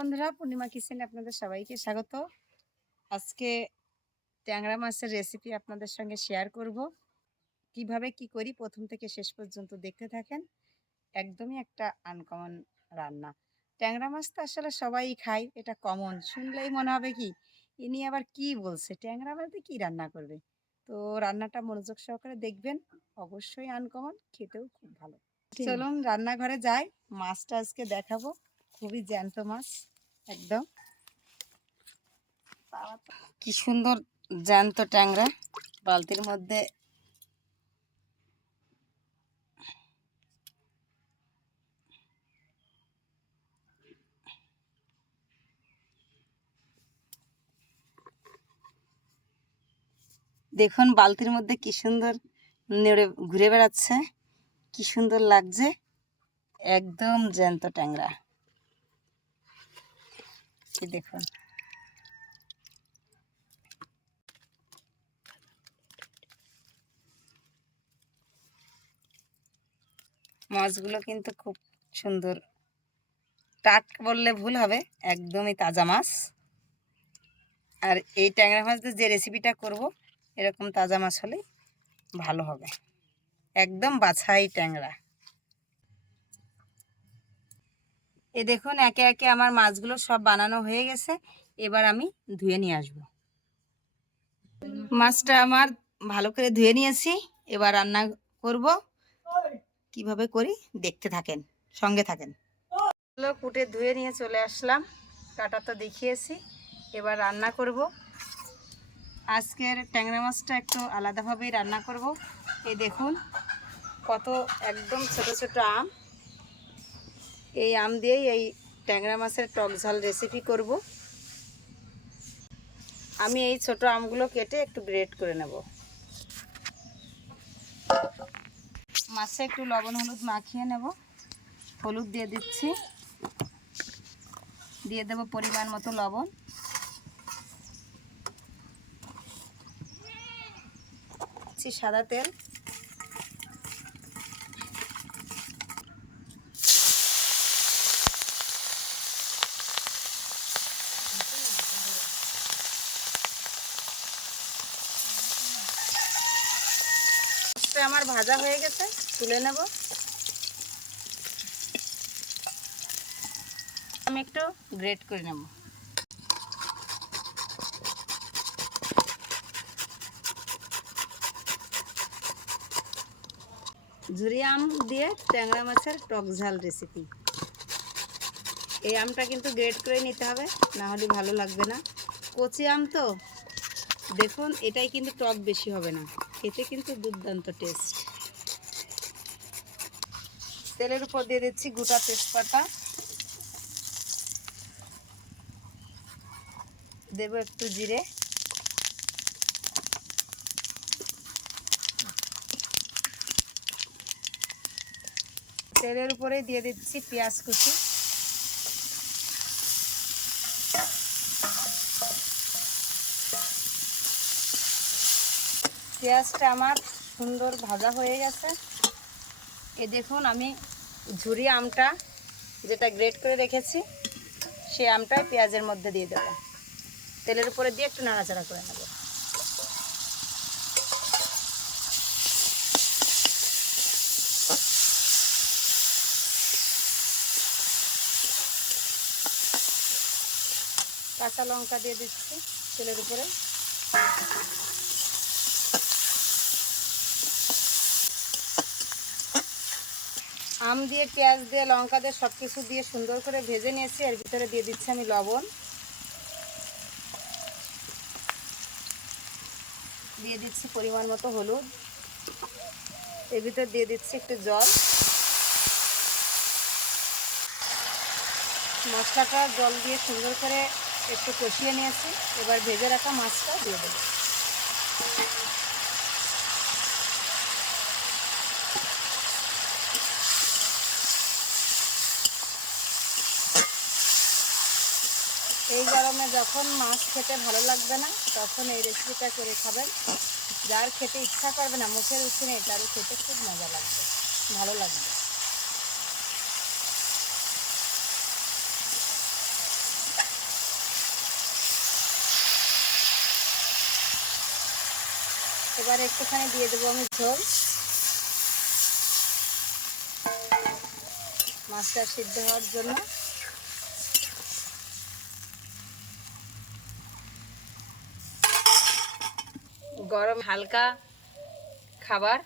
বন্ধুরা পূর্ণিমা কিচেনে আপনাদের সবাইকে স্বাগত। আজকে ট্যাংরা মাছের রেসিপি আপনাদের সঙ্গে শেয়ার করব। কীভাবে কি করি প্রথম থেকে শেষ পর্যন্ত দেখতে থাকেন একদমই একটা আনকমন রান্না। ট্যাংরা মাছ তো আসলে সবাই খায় এটা কমন শুনলেই মনে হবে কি ইনি আবার কি বলছে? ট্যাংরা মাছ দিয়ে কি রান্না করবে? তো রান্নাটা মনোযোগ সহকারে দেখবেন অবশ্যই আনকমন খেতেও খুব ভালো। চলুন রান্নাঘরে যাই মাছটা আজকে দেখাবো। খুবই জ্যান্ত মাছ একদম। কি সুন্দর জ্যান্ত ট্যাংরা, বালতির মধ্যে। দেখুন, বালতির মধ্যে কি সুন্দর নেড়ে ঘুরে বেড়াচ্ছে, কি সুন্দর লাগছে। একদম জ্যান্ত ট্যাংরা। এই দেখুন। মাছগুলো কিন্তু খুব সুন্দর। টাটকা বললে ভুল হবে, একদমই তাজা মাছ। আর এই ট্যাংরা মাছ যে রেসিপিটা করব, এরকম তাজা মাছ হলে ভালো হবে। একদম বাছাই ট্যাংরা। এ দেখুন, একে একে আমার মাছগুলো সব বানানো হয়ে গেছে। এবার আমি ধুয়ে নিয়ে আসব। মাছটা আমার ভালো করে ধুয়ে নিয়েছি। এবার রান্না করব। কীভাবে করি? দেখতে থাকেন, সঙ্গে থাকেন। কুটে ধুয়ে নিয়ে চলে আসলাম। কাটা তো দেখিয়েছি। এবার রান্না করব। আজকের ট্যাংরা মাছটা একটু আলাদাভাবেই রান্না করব। এই দেখুন, কত একদম ছোট ছোট আম। এই আম দিয়েই এই ট্যাংরা মাছের টক ঝাল রেসিপি করব। আমি এই ছোট আমগুলো কেটে একটু গ্রেট করে নেব। মাছে একটু লবণ হলুদ মাখিয়ে নেব। হলুদ দিয়ে দিচ্ছি। দিয়ে দেব পরিমাণ মতো লবণ। সাদা তেল। মাছটা আমার ভাজা হয়ে গেছে, তুলে নেব। আমি একটু গ্রেট করে নেব। ঝুরি আম দিয়ে ট্যাংরা মাছের টক ঝাল রেসিপি এই আমটা কিন্তু গ্রেট করে নিতে হবে, না হলে ভালো লাগবে না। কচি আম তো, দেখুন, এটাই কিন্তু টক বেশি হবে না। খেতে কিন্তু দুর্দান্ত টেস্ট তেলের উপর দিয়ে দিচ্ছি গোটা তেজপাতা। দেবো একটু জিরে। তেলের উপরে দিয়ে দিচ্ছি পেঁয়াজ কুচি। পেঁয়াজটা আমার সুন্দর ভাজা হয়ে গেছে। এ দেখুন, আমি ঝুরি আমটা যেটা গ্রেট করে রেখেছি সেই আমটাই পেঁয়াজের মধ্যে দিয়ে দেবো। তেলের উপরে দিয়ে একটু নাড়াচাড়া করে নেব। কাঁচা লঙ্কা দিয়ে দিচ্ছি তেলের উপরে। আম দিয়ে, পেঁয়াজ দিয়ে, লঙ্কা দিয়ে সব কিছু দিয়ে সুন্দর করে ভেজে নিয়েছি। এর ভিতরে দিয়ে দিচ্ছি আমি লবণ। দিয়ে দিচ্ছি পরিমাণ মতো হলুদ। এর ভিতরে দিয়ে দিচ্ছি একটু জল। মশলাটা জল দিয়ে সুন্দর করে একটু কষিয়ে নিয়েছি। এবার ভেজে রাখা মাছটা দিয়ে দেবো। এই গরমে যখন মাছ খেতে ভালো লাগবে না, তখন এই রেসিপিটা করে খাবেন। যার খেতে ইচ্ছা করবে না, মুখের উঠে নেই তারও খেতে খুব মজা লাগবে, ভালো লাগবে। এবার একটুখানি দিয়ে দেবো আমি ঝোল। মাছটা সিদ্ধ হওয়ার জন্য। গরম হালকা খাবার,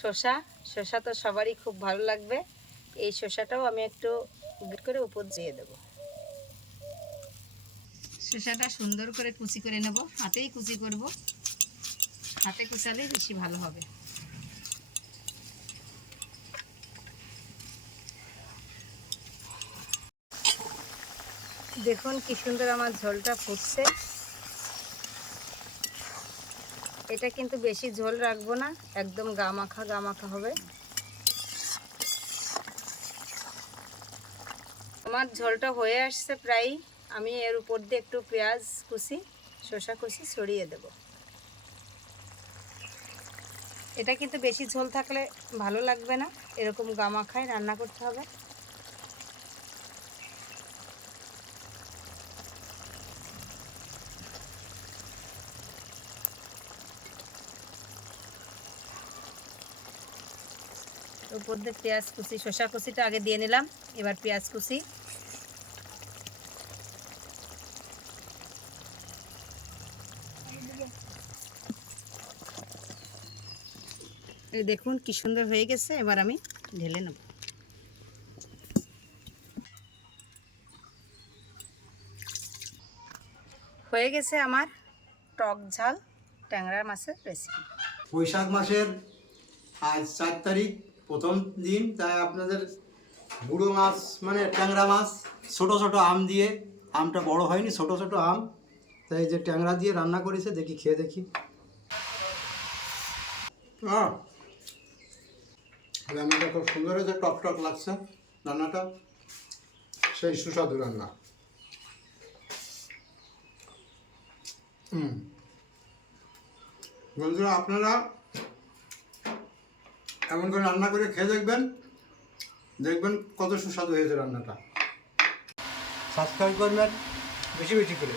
শসা। শসা তো সবারই খুব ভালো লাগবে। এই শসাটাও আমি একটু করে উপর দিয়ে দেবো। শসাটা সুন্দর করে কুচি করে নেব। হাতেই কুচি করব। হাতে কুচালেই বেশি ভালো হবে। দেখুন কি সুন্দর আমার ঝোলটা ফুটছে। এটা কিন্তু বেশি ঝোল রাখব না, একদম গামাখা গামাখা হবে। আমার ঝোলটা হয়ে আসছে প্রায়, আমি এর উপর দিয়ে একটু পেঁয়াজ কুচি, শসা কুচি ছড়িয়ে দেব। এটা কিন্তু বেশি ঝোল থাকলে ভালো লাগবে না, এরকম গামাখায় রান্না করতে হবে। উপর দিয়ে পেঁয়াজ কুচি, শসা কুচিটা আগে দিয়ে নিলাম। এবার পেঁয়াজ কুচি। এই দেখুন কি সুন্দর হয়ে গেছে, এবার আমি ঢেলে নেব। হয়ে গেছে আমার টক ঝাল ট্যাংরা মাছের রেসিপি বৈশাখ মাসের আজ চার তারিখ। প্রথম দিন তাই আপনাদের বুড়ো মাছ মানে ট্যাংরা মাছ, ছোট ছোট আম দিয়ে, আমটা বড় হয়নি, ছোট ছোট আম। তাই যে ট্যাংরা দিয়ে রান্না করেছে, দেখি, খেয়ে দেখি। রান্নাটা খুব সুন্দর হয়েছে, টক টক লাগছে রান্নাটা। সেই সুস্বাদু রান্না। হুম। বন্ধুরা, আপনারা এমন করে রান্না করে খেয়ে দেখবেন দেখবেন কত সুস্বাদু হয়েছে রান্নাটা। সাবস্ক্রাইব করবেন, বেশি বেশি করে।